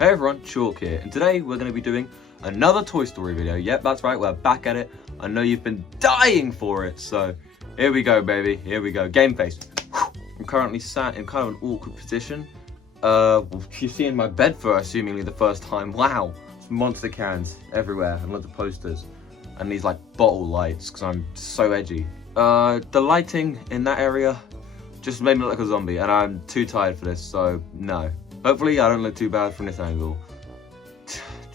Hey everyone, Chalk here, and today we're going to be doing another Toy Story video. Yep, that's right, we're back at it. I know you've been dying for it, so here we go, baby. Here we go. Game face. I'm currently sat in kind of an awkward position. You're seeing my bed for assumingly the first time. Wow, it's monster cans everywhere and lots of posters, and these like bottle lights because I'm so edgy. The lighting in that area just made me look like a zombie, and I'm too tired for this, so no. Hopefully I don't look too bad from this angle.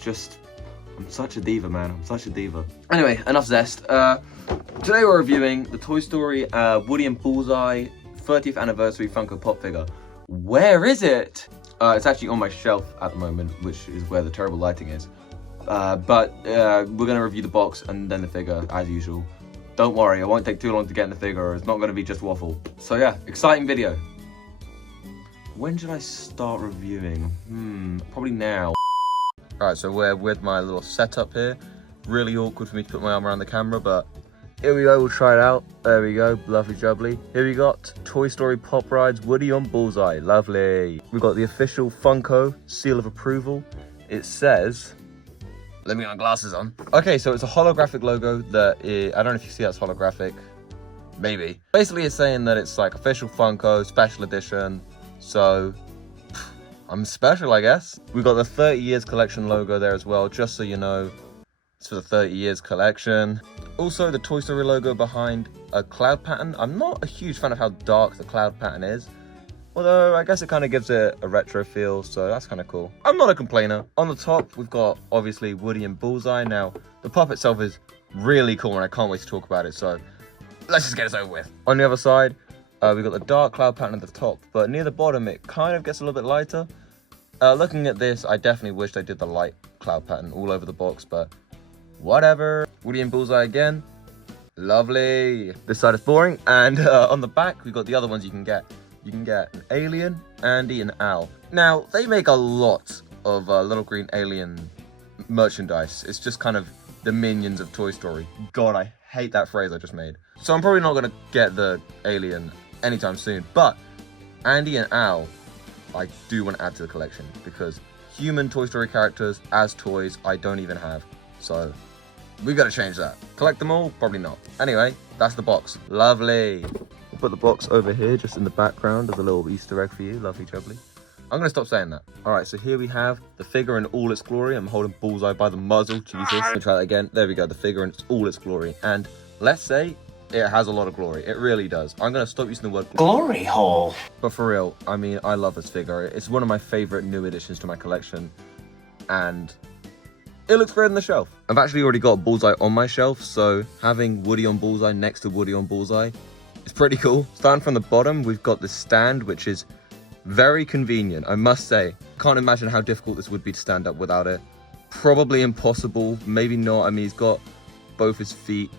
I'm such a diva, man. I'm such a diva. Anyway, enough zest. Today we're reviewing the Toy Story Woody and Bullseye 30th anniversary Funko Pop figure. Where is it? It's actually on my shelf at the moment, which is where the terrible lighting is. But we're going to review the box and then the figure, as usual. Don't worry, it won't take too long to get in the figure. It's not going to be just waffle. So yeah, exciting video. When should I start reviewing? Probably now. Alright, so we're with my little setup here. Really awkward for me to put my arm around the camera, but here we go, we'll try it out. There we go, lovely jubbly. Here we got Toy Story Pop Rides Woody on Bullseye, lovely. We've got the official Funko seal of approval. It says, let me get my glasses on. Okay, so it's a holographic logo that I don't know if you see that's holographic. Maybe. Basically it's saying that it's like official Funko, special edition. So, I'm special, I guess. We've got the 30 years collection logo there as well, just so you know. It's for the 30 years collection. Also, the Toy Story logo behind a cloud pattern. I'm not a huge fan of how dark the cloud pattern is. Although, I guess it kind of gives it a retro feel, so that's kind of cool. I'm not a complainer. On the top, we've got, obviously, Woody and Bullseye. Now, the pop itself is really cool, and I can't wait to talk about it, so let's just get this over with. On the other side, we've got the dark cloud pattern at the top, but near the bottom it kind of gets a little bit lighter. Looking at this, I definitely wished I did the light cloud pattern all over the box, but whatever. Woody and Bullseye again. Lovely. This side is boring, and on the back we've got the other ones you can get. You can get an alien, Andy, and Al. Now, they make a lot of little green alien merchandise. It's just kind of the minions of Toy Story. God, I hate that phrase I just made. So I'm probably not going to get the alien anytime soon, but Andy and Al, I do want to add to the collection because human Toy Story characters as toys I don't even have, so we've got to change that. Collect them all? Probably not. Anyway, that's the box. Lovely. We'll put the box over here just in the background as a little Easter egg for you. Lovely jubbly. I'm going to stop saying that. Alright, so here we have the figure in all its glory. I'm holding Bullseye by the muzzle. Jesus. Let me try that again. There we go. The figure in all its glory. And let's say it has a lot of glory. It really does. I'm going to stop using the word glory hole. But for real, I mean, I love this figure. It's one of my favorite new additions to my collection. And it looks great on the shelf. I've actually already got Bullseye on my shelf. So having Woody on Bullseye next to Woody on Bullseye is pretty cool. Starting from the bottom, we've got this stand, which is very convenient, I must say. Can't imagine how difficult this would be to stand up without it. Probably impossible, maybe not. I mean, he's got both his feet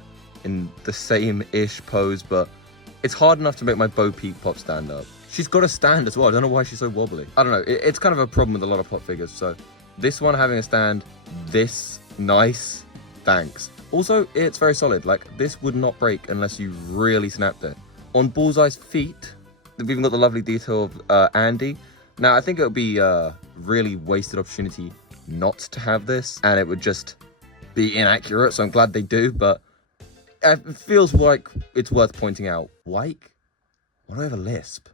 in the same-ish pose, but it's hard enough to make my Bo Peep Pop stand up. She's got a stand as well. I don't know why she's so wobbly. I don't know. It's kind of a problem with a lot of pop figures, so this one having a stand this nice, thanks. Also, it's very solid. Like, this would not break unless you really snapped it. On Bullseye's feet, we've even got the lovely detail of Andy. Now, I think it would be a really wasted opportunity not to have this, and it would just be inaccurate, so I'm glad they do, but it feels like it's worth pointing out. Like, why do I have a lisp?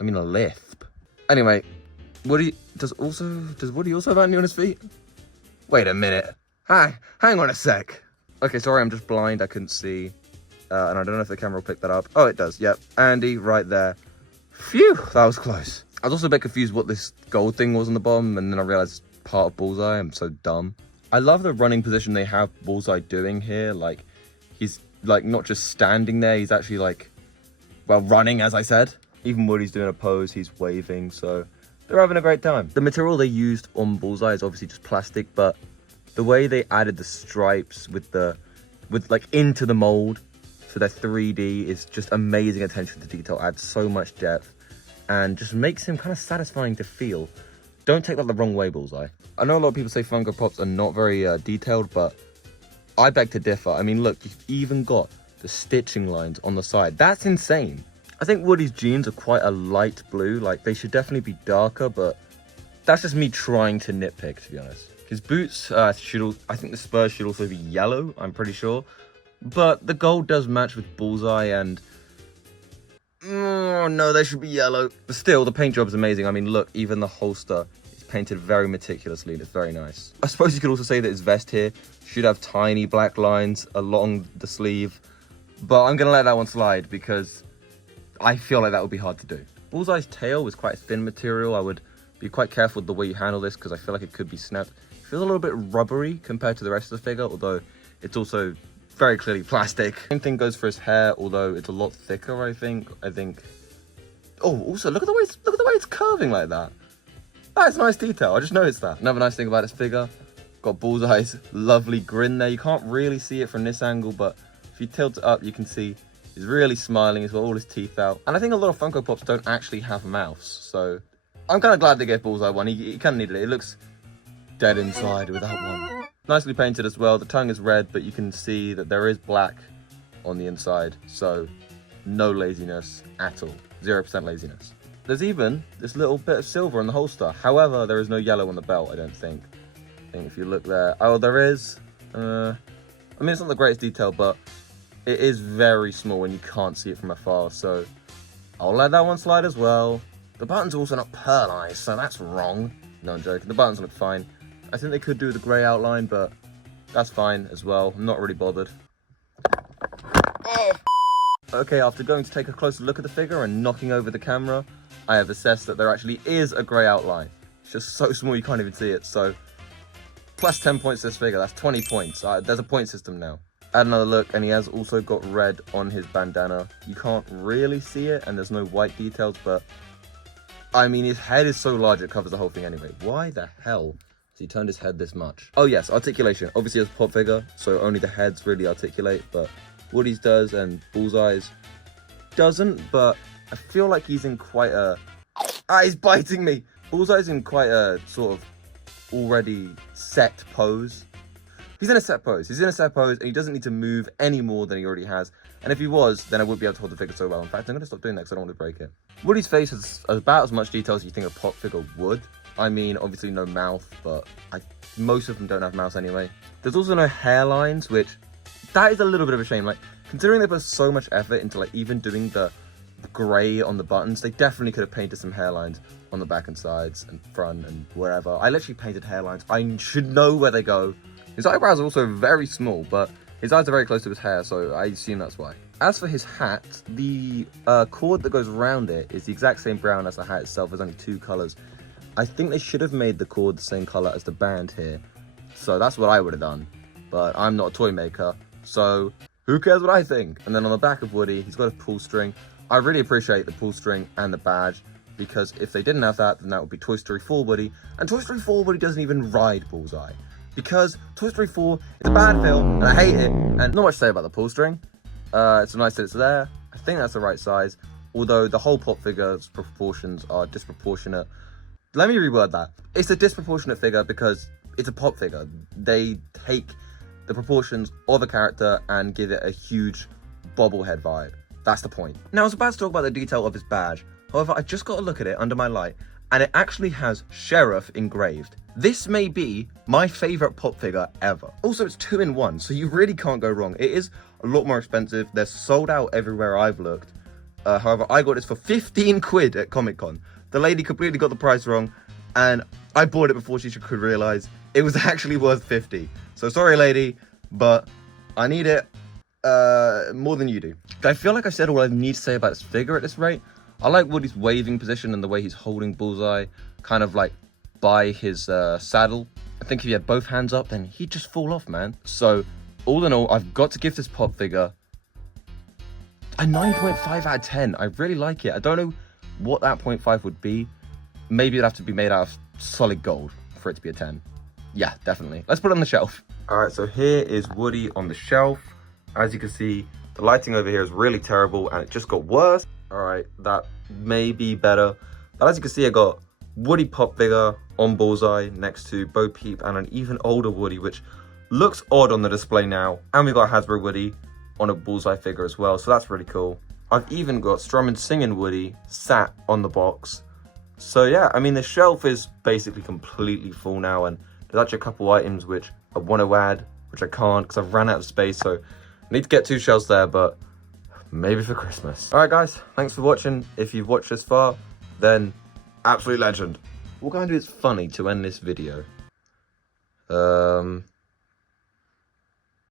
I mean a lisp. Anyway, Woody, does Woody also have Andy on his feet? Wait a minute. Hi, hang on a sec. Okay, sorry, I'm just blind, I couldn't see. And I don't know if the camera will pick that up. Oh, it does, yep. Andy, right there. Phew, that was close. I was also a bit confused what this gold thing was on the bottom, and then I realized it's part of Bullseye. I'm so dumb. I love the running position they have Bullseye doing here. Like, he's like not just standing there, he's actually like, well, running, as I said. Even Woody's doing a pose, he's waving, so they're having a great time. The material they used on Bullseye is obviously just plastic, but the way they added the stripes with like into the mold, so they're 3D, is just amazing attention to detail, adds so much depth, and just makes him kind of satisfying to feel. Don't take that the wrong way, Bullseye. I know a lot of people say Funko Pops are not very detailed, but I beg to differ. I mean, look, you've even got the stitching lines on the side. That's insane. I think Woody's jeans are quite a light blue. Like, they should definitely be darker, but That's just me trying to nitpick, to be honest. His boots I think the spurs should also be yellow, I'm pretty sure. But the gold does match with Bullseye, and oh no, they should be yellow. But still, the paint job is amazing. I mean, look, even the holster is painted very meticulously, and it's very nice. I suppose you could also say that his vest here should have tiny black lines along the sleeve, but I'm gonna let that one slide because I feel like that would be hard to do. Bullseye's tail was quite a thin material. I would be quite careful with the way you handle this because I feel like it could be snapped. It feels a little bit rubbery compared to the rest of the figure, although it's also very clearly plastic. Same thing goes for his hair, although it's a lot thicker, I think. Oh, also look at the way it's curving like that. That's nice detail. I just noticed that. Another nice thing about this figure, got Bullseye's lovely grin there. You can't really see it from this angle, but if you tilt it up, you can see he's really smiling. He's got all his teeth out. And I think a lot of Funko Pops don't actually have mouths, so I'm kind of glad they gave Bullseye one. He kind of needed it. It looks dead inside without one. Nicely painted as well. The tongue is red, but you can see that there is black on the inside, so no laziness at all. 0% laziness. There's even this little bit of silver on the holster. However, there is no yellow on the belt, I don't think. I think if you look there, oh, there is. I mean, it's not the greatest detail, but it is very small and you can't see it from afar, so I'll let that one slide as well. The button's also not pearlized, so that's wrong. No, I'm joking. The buttons look fine. I think they could do the grey outline, but that's fine as well. I'm not really bothered. Oh. Okay, after going to take a closer look at the figure and knocking over the camera, I have assessed that there actually is a grey outline. It's just so small you can't even see it, so plus 10 points to this figure. That's 20 points. There's a point system now. Add another look, and he has also got red on his bandana. You can't really see it, and there's no white details, but I mean, his head is so large it covers the whole thing anyway. Why the hell has he turned his head this much? Oh yes, articulation. Obviously, as a pop figure, so only the heads really articulate, but Woody's does and Bullseye's doesn't, but I feel like he's in quite a... he's biting me! Bullseye's in quite a sort of already set pose. He's in a set pose. He's in a set pose, and he doesn't need to move any more than he already has. And if he was, then I wouldn't be able to hold the figure so well. In fact, I'm going to stop doing that because I don't want to break it. Woody's face has about as much detail as you think a pop figure would. I mean, obviously no mouth, but most of them don't have mouths anyway. There's also no hairlines, which that is a little bit of a shame. Like, considering they put so much effort into like even doing the grey on the buttons, they definitely could have painted some hairlines on the back and sides and front and wherever. I literally painted hairlines. I should know where they go. His eyebrows are also very small, but his eyes are very close to his hair, so I assume that's why. As for his hat, the cord that goes around it is the exact same brown as the hat itself. There's only two colours. I think they should have made the cord the same colour as the band here. So that's what I would have done. But I'm not a toy maker, so who cares what I think? And then on the back of Woody, he's got a pull string. I really appreciate the pull string and the badge, because if they didn't have that, then that would be Toy Story 4 Woody. And Toy Story 4 Woody doesn't even ride Bullseye, because Toy Story 4 is a bad film, and I hate it. And not much to say about the pull string. It's nice that it's there. I think that's the right size, although the whole pop figure's proportions are disproportionate. Let me reword that. It's a disproportionate figure because it's a pop figure. They take the proportions of a character and give it a huge bobblehead vibe. That's the point. Now, I was about to talk about the detail of his badge. However, I just got to look at it under my light, and it actually has Sheriff engraved. This may be my favorite pop figure ever. Also, it's 2-in-1, so you really can't go wrong. It is a lot more expensive. They're sold out everywhere I've looked. However, I got this for 15 quid at Comic-Con. The lady completely got the price wrong, and I bought it before she could realize it was actually worth 50. So sorry, lady, but I need it more than you do. I feel like I've said all I need to say about this figure at this rate. I like Woody's waving position and the way he's holding Bullseye, kind of like by his saddle. I think if he had both hands up, then he'd just fall off, man. So all in all, I've got to give this pop figure a 9.5 out of 10. I really like it. I don't know what that 0.5 would be. Maybe it'd have to be made out of solid gold for it to be a 10. Yeah, definitely. Let's put it on the shelf. All right, so here is Woody on the shelf. As you can see, the lighting over here is really terrible, and it just got worse. All right, that may be better. But as you can see, I got Woody pop figure on Bullseye next to Bo Peep and an even older Woody, which looks odd on the display now. And we got Hasbro Woody on a Bullseye figure as well, so that's really cool. I've even got Strumming Singing Woody sat on the box. So yeah, I mean, the shelf is basically completely full now, and there's actually a couple items which I want to add, which I can't because I've ran out of space, so I need to get 2 shelves there, but maybe for Christmas. All right, guys, thanks for watching. If you've watched this far, then absolute legend. What can I do is funny to end this video?